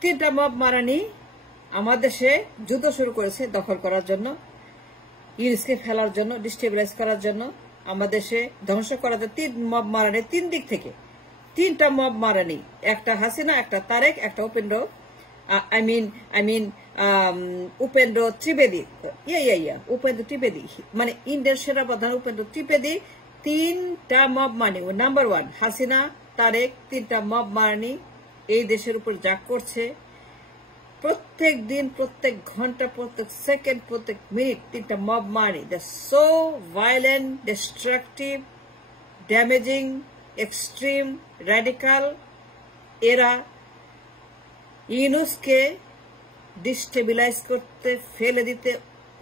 তিনটা মব মারানি আমার দেশে যুদ্ধ শুরু করেছে দখল করার জন্য, ইউনিসকে ফেলার জন্য, ডিস্টেবিলাইজ করার জন্য, আমার দেশে ধ্বংস করার জন্য। তিন মব মারানি, তিন দিক থেকে তিনটা মব মারানি, একটা হাসিনা, একটা তারেক, একটা উপেন্দ্র, উপেন্দ্র ত্রিবেদী, উপেন্দ্র ত্রিবেদী, মানে ইন্ডিয়ার সেনাপ্রধান উপেন্দ্র ত্রিবেদী। তিনটা মব মারানি, নাম্বার ওয়ান হাসিনা, তারেক, তিনটা মব মারানি এই দেশের উপর যা করছে, প্রত্যেক দিন, প্রত্যেক ঘন্টা, প্রত্যেক সেকেন্ড, প্রত্যেক মিনিট তিনটা মব মারানি। They so violent, destructive, damaging, extreme, radical. এরা ইউনুসকে ডিস্টেবিলাইজ করতে, ফেলে দিতে,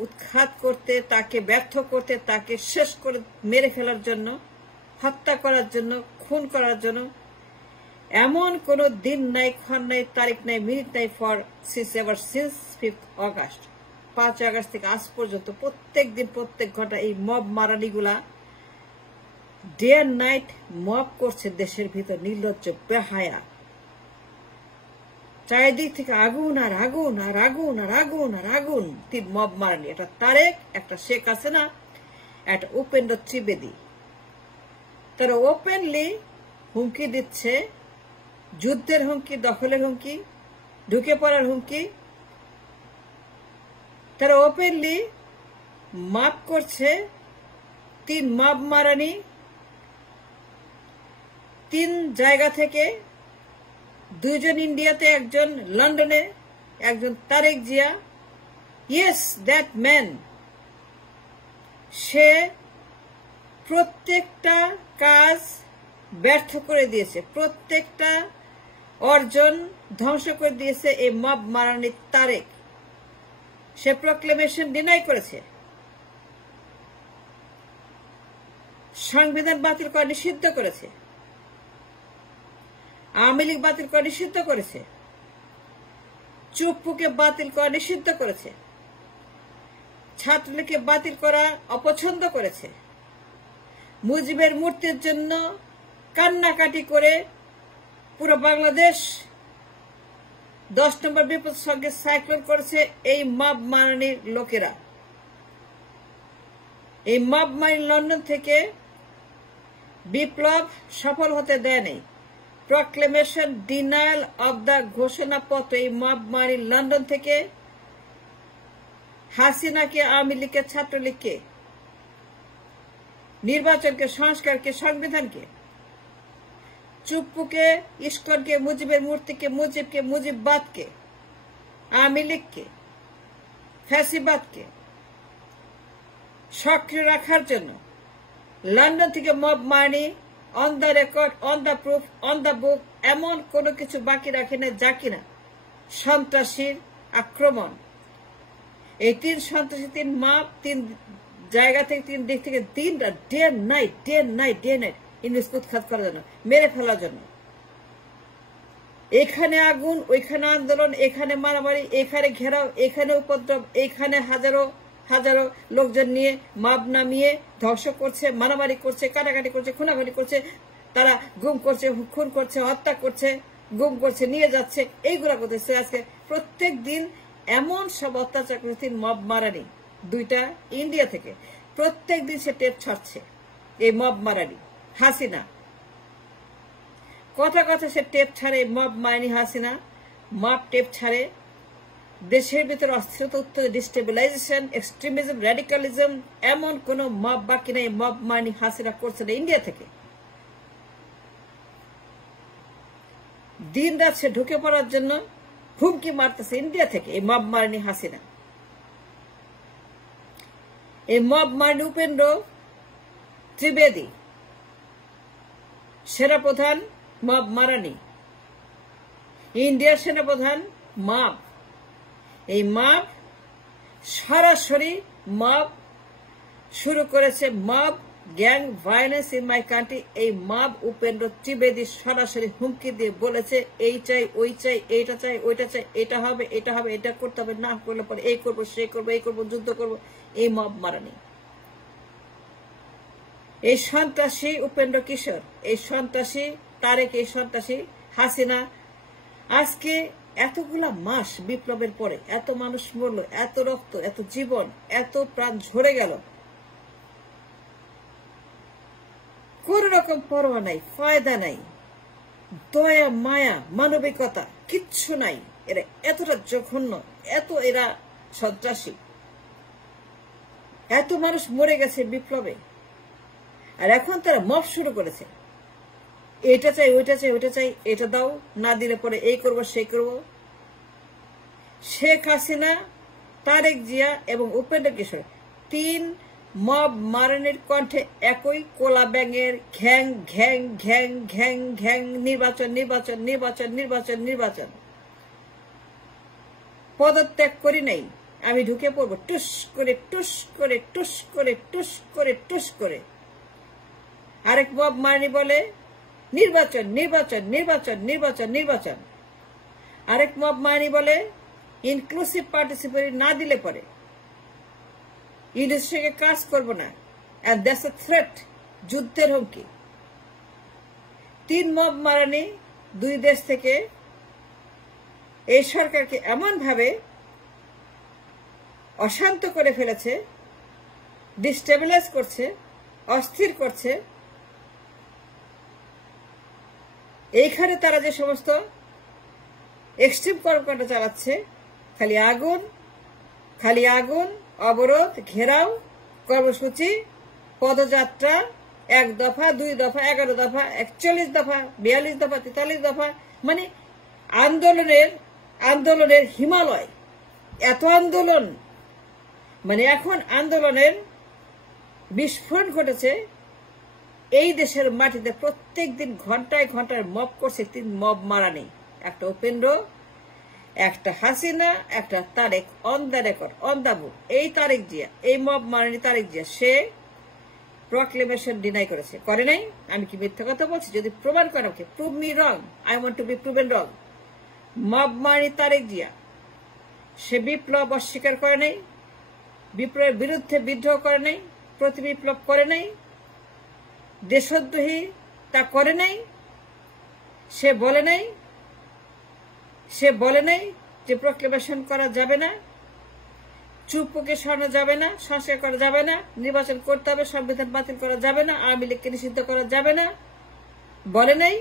উৎখাত করতে, তাকে ব্যর্থ করতে, তাকে শেষ করে মেরে ফেলার জন্য, হত্যা করার জন্য, খুন করার জন্য এমন কোন দিন নাই, ক্ষণ নাই, তারিখ নাই, মিনিট নাই সিন্স 5 অগাস্ট, 5 আগস্ট থেকে আজ পর্যন্ত প্রত্যেক দিন, প্রত্যেক ঘন্টা এই মব মারানিগুলা ডে অ্যান্ড নাইট মব করছে দেশের ভিতর, নির্লজ্জ, বেহায়া। চারিদিক থেকে আগুন আর আগুন আর আগুন আর আগুন আর আগুন। তিন মব মারানি, একটা তারেক, একটা শেখ হাসিনা, একটা উপেন্দ্র ত্রিবেদী। তারা ওপেনলি হুমকি দিচ্ছে, যুদ্ধের হুমকি, দখলের হুমকি, ঢুকে পড়ার হুমকি। তারা ওপেনলি মাপ করছে। তিন মব মারানি, তিন জায়গা থেকে, দুইজন ইন্ডিয়াতে, একজন লন্ডনে, একজন Tarek Zia. Yes, that man, সে প্রত্যেকটা কাজ ব্যর্থ করে দিয়েছে, প্রত্যেকটা অর্জন ধ্বংস করে দিয়েছে এই মব মারানি তারেক। সে প্রক্লেমেশন ডিনাই করেছে, সংবিধান বাতিল করা নিষিদ্ধ করেছে, আওয়ামী লীগ বাতিল করা নিষিদ্ধ করেছে, চুপ্পুকে বাতিল করা নিষিদ্ধ করেছে, ছাত্রলীগকে বাতিল করা অপছন্দ করেছে, মুজিবের মূর্তির জন্য কান্নাকাটি করে পুরো বাংলাদেশ 10 নম্বর বিপদ সঙ্গে সাইক্লোন করেছে এই মব মারানির লোকেরা। এই মব মারানি লন্ডন থেকে বিপ্লব সফল হতে দেয়নি। প্রক্লেমেশন ডিনায়াল অব দ্য ঘোষণাপত্র এই মব মারানি লন্ডন থেকে হাসিনাকে, আওয়ামী লীগকে, ছাত্রলীগকে, নির্বাচনকে, সংস্কারকে, সংবিধানকে, চুপ্পুকে, ইস্কনকে, মুজিবের মূর্তিকে, মুজিবকে, মুজিববাদকে, আওয়ামী লীগকে, ফ্যাসিবাদকে সক্রিয় রাখার জন্য লন্ডন থেকে মব মারানি on the record, on the proof, on the book, এমন কোনো কিছু বাকি রাখে না যা কিনা সন্ত্রাসীর আক্রমণ। এই তিন সন্ত্রাসী, তিন মাপ, তিন জায়গা থেকে, তিন দিক থেকে দিন রাত, day night, day night, day night ইংলিশকে উৎখাত করার জন্য, মেরে ফেলার জন্য। এখানে আগুন, ওইখানে আন্দোলন, এখানে মারামারি, এখানে ঘেরাও, এখানে উপদ্রব, এখানে হাজারো হাজারো লোকজন নিয়ে মাপ নামিয়ে ধ্বংস করছে, মারামারি করছে, কাটাকাটি করছে, খুনাখুনি করছে, তারা গুম করছে, খুন করছে, হত্যা করছে, গুম করছে, নিয়ে যাচ্ছে, এইগুলা করতেছে। আজকে প্রত্যেক দিন এমন সব অত্যাচার করছে মব মারানি, দুইটা ইন্ডিয়া থেকে প্রত্যেক দিন সে টেপ ছাড়ছে। এই মব মারানি হাসিনা, কথা কথা সে টেপ ছাড়ে, মব মারানি হাসিনা মব টেপ ছাড়ে। দেশের ভিতরে অস্থিরতা, উত্তর, ডিস্টেবিলাইজেশন, এক্সট্রিমিজম, র্যাডিক্যালিজম, এমন কোন মব বাকি নেই মব মারানি হাসিনা করছে না ইন্ডিয়া থেকে। দিন রাত সে ঢুকে পড়ার জন্য হুমকি মারতেছে ইন্ডিয়া থেকে এই মব মারানি হাসিনা। এই মব মারানি উপেন্দ্র ত্রিবেদী সেনাপ্রধান মব মারানি, ইন্ডিয়ার সেনাপ্রধান মব। এই মব সরাসরি মব শুরু করেছে, mob gang violence in my country. এই মব উপেন্দ্র ত্রিবেদী সরাসরি হুমকি দিয়ে বলেছে এই চাই, ওই চাই, এইটা চাই, ওইটা চাই, এটা হবে, এটা হবে, এটা করতে হবে, না করলে পরে এই করবো, সেই করবো, এই করবো, যুদ্ধ করবো। এই মব মারানি, এই সন্ত্রাসী উপেন্দ্র কিশোর, এই সন্ত্রাসী তারেক, এই সন্ত্রাসী হাসিনা আজকে এতগুলা মাস বিপ্লবের পরে এত মানুষ মরল, এত রক্ত, এত জীবন, এত প্রাণ ঝরে গেল, কোন রকম পরোয়া নাই, ফায়দা নাই, দয়া মায়া মানবিকতা কিচ্ছু নাই। এরা এতটা জঘন্য, এত এরা সন্ত্রাসী, এত মানুষ মরে গেছে বিপ্লবে, আর এখন তারা মব শুরু করেছে। এটা চাই, ওইটা চাই, ওইটা চাই, এটা দাও, না দিলে পরে এই করবো সেই করবো। শেখ হাসিনা, তারেক জিয়া এবং উপেন্দ্র কিশোর 3 মব মারানির কণ্ঠে একই কোলা ব্যাঙের ঘ্যাং ঘ্যাং ঘ্যাং ঘ্যাং ঘ্যাং, নির্বাচন নির্বাচন নির্বাচন নির্বাচন নির্বাচন। পদত্যাগ করি নাই, আমি ঢুকে পড়বো টুস করে টুস করে টুস করে টুস করে টুস করে। আরেক মব মারানি বলে নির্বাচন নির্বাচন নির্বাচন নির্বাচন নির্বাচন। আরেক মব মারানি বলে ইনক্লুসিভ পার্টিসিপেট না দিলে পরে ইন্ডাস্ট্রিকে কাজ করবো না, এন্ড দ্যাটস আ থ্রেট, যুদ্ধের হুমকি। 3 মব মারানি 2 দেশ থেকে এই সরকারকে এমন ভাবে অশান্ত করে ফেলেছে, ডিস্টেবিলাইজ করছে, অস্থির করছে। এইখানে তারা যে সমস্ত এক্সট্রিম কর্মকাণ্ড চালাচ্ছে, খালি আগুন, খালি আগুন, অবরোধ, ঘেরাও, কর্মসূচি, পদযাত্রা, 1 দফা 2 দফা 11 দফা 41 দফা 42 দফা 43 দফা, মানে আন্দোলনের হিমালয়। এত আন্দোলন, মানে এখন আন্দোলনের বিস্ফোরণ ঘটেছে এই দেশের মাটিতে। প্রত্যেক দিন ঘন্টায় ঘন্টায় মব করছে 3 মব মারানি, একটা উপেন্দ্র, একটা হাসিনা, একটা Tarek, on the record, on the book. এই তারেক জিয়া, এই মব মারানি তারেক জিয়া, সে প্রক্লেমেশন ডিনাই করেছে, করে নাই? আমি কি মিথ্যা কথা বলছি? যদি প্রমাণ করে আমাকে, prove me wrong, I want to be proven wrong. Mob মারানি তারেক জিয়া, সে বিপ্লব অস্বীকার করে নাই, বিপ্লবের বিরুদ্ধে বিদ্রোহ করে নাই, প্রতি বিপ্লব করে নাই, দেশদ্রোহী তা করে নাই। সে বলে নাই যে প্রক্লেমেশন করা যাবে না, চুপকে সরানো যাবে না, সংস্কার করা যাবে না, নির্বাচন করতে হবে, সংবিধান বাতিল করা যাবে না, আওয়ামী লীগকে নিষিদ্ধ করা যাবে না, বলে নাই।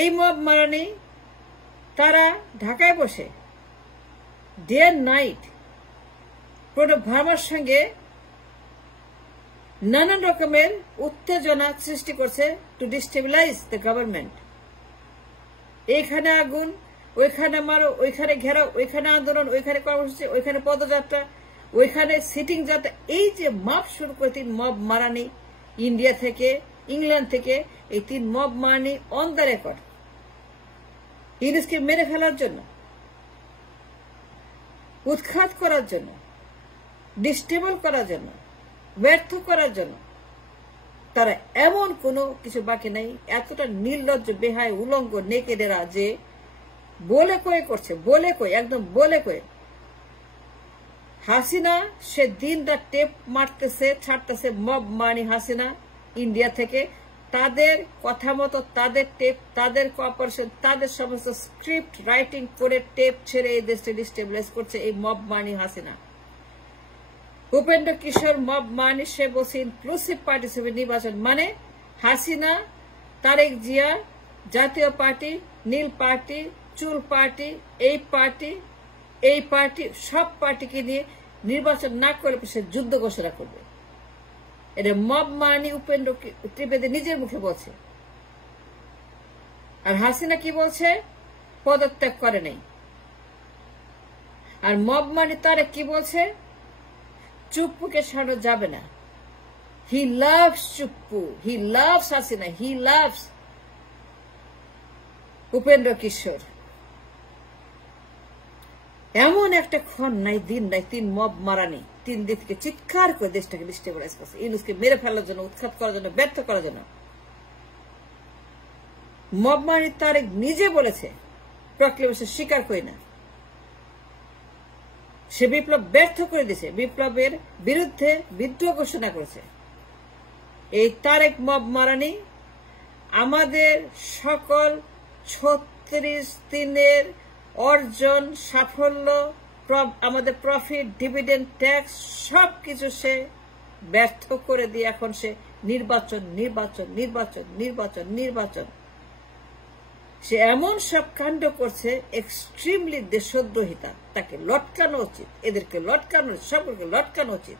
এই মব মারানি তারা ঢাকায় বসে ডে এন্ড নাইট প্রণব ভার্মার সঙ্গে নানান রকমের উত্তেজনা সৃষ্টি করছে টু ডিস্টেবিলাইজ দ্য গভর্নমেন্ট। এইখানে আগুন, ওইখানে মারো, ওইখানে ঘেরাও, ওইখানে আন্দোলন, ওইখানে কর্মসূচি, ওইখানে পদযাত্রা, ওইখানে সিটিং যাত্রা। এই যে মব শুরু করে 3 মব মারানি, ইন্ডিয়া থেকে, ইংল্যান্ড থেকে, এই 3 মব মারানি অন দ্য রেকর্ড, ইউনুসকে মেরে ফেলার জন্য, উৎখাত করার জন্য, ডিস্টেবল করার জন্য, ব্যর্থ করার জন্য। তারা এমন কোনো কিছু বাকি নাই। এতটা নির্লজ্জ, বেহায়, উলঙ্গ, নেকেডেরা যে বলে কয়ে করছে, বলে কয়ে, একদম বলে কয়ে। হাসিনা সে দিন রাত টেপ মারতেছে, ছাড়তেছে। মব মানি হাসিনা ইন্ডিয়া থেকে তাদের কথা মতো, তাদের টেপ, তাদের কোঅপারেশন, তাদের সমস্ত স্ক্রিপ্ট রাইটিং করে টেপ ছেড়ে এই দেশটা ডিস্টেবিলাইজ করছে এই মব মানি হাসিনা। উপেন্দ্র কিশোর মব মানি, সে বলছে ইনক্লুসিভ পার্টিসিপেট নির্বাচন, মানে হাসিনা, তারেক জিয়া, জাতীয় পার্টি, নীল পার্টি, চুল পার্টি, এই পার্টি, এই পার্টি, সব পার্টিকে নিয়ে নির্বাচন না করলে সে যুদ্ধ ঘোষণা করবে। এটা মব মানি উপেন্দ্র ত্রিবেদী নিজের মুখে বলছে। আর হাসিনা কি বলছে? পদত্যাগ করে নাই। আর মব মানি তারেক কি বলছে? চুপ্পুকে সরানো যাবে না। He loves Chuppu, he loves Hasina, he loves Upendra Kishore. এমন একটা ক্ষণ নাই, দিন নাই, 3 মব মারানি 3 দিন থেকে চিৎকার করে দেশটাকে ডিস্টেবিলাইজ করছে, ইউনুসকে মেরে ফেলার জন্য, উৎখাত করার জন্য, ব্যর্থ করার জন্য। মব মারানি তারেক নিজে বলেছে, প্রক্লেমেশন স্বীকার করে না, সে বিপ্লব ব্যর্থ করে দিয়েছে, বিপ্লবের বিরুদ্ধে বিদ্রোহ ঘোষণা করেছে। এই তারেক মব মারানি আমাদের সকল ৩+৩ অর্জন, সাফল্য, আমাদের প্রফিট, ডিভিডেন্ড, ট্যাক্স সবকিছু সে ব্যর্থ করে দিয়ে এখন সে নির্বাচন নির্বাচন নির্বাচন নির্বাচন নির্বাচন সে এমন সব কাণ্ড করছে, এক্সট্রিমলি দেশদ্রোহিতা। তাকে লটকানো উচিত, এদেরকে লটকানো, সবগুলোকে লটকানো উচিত।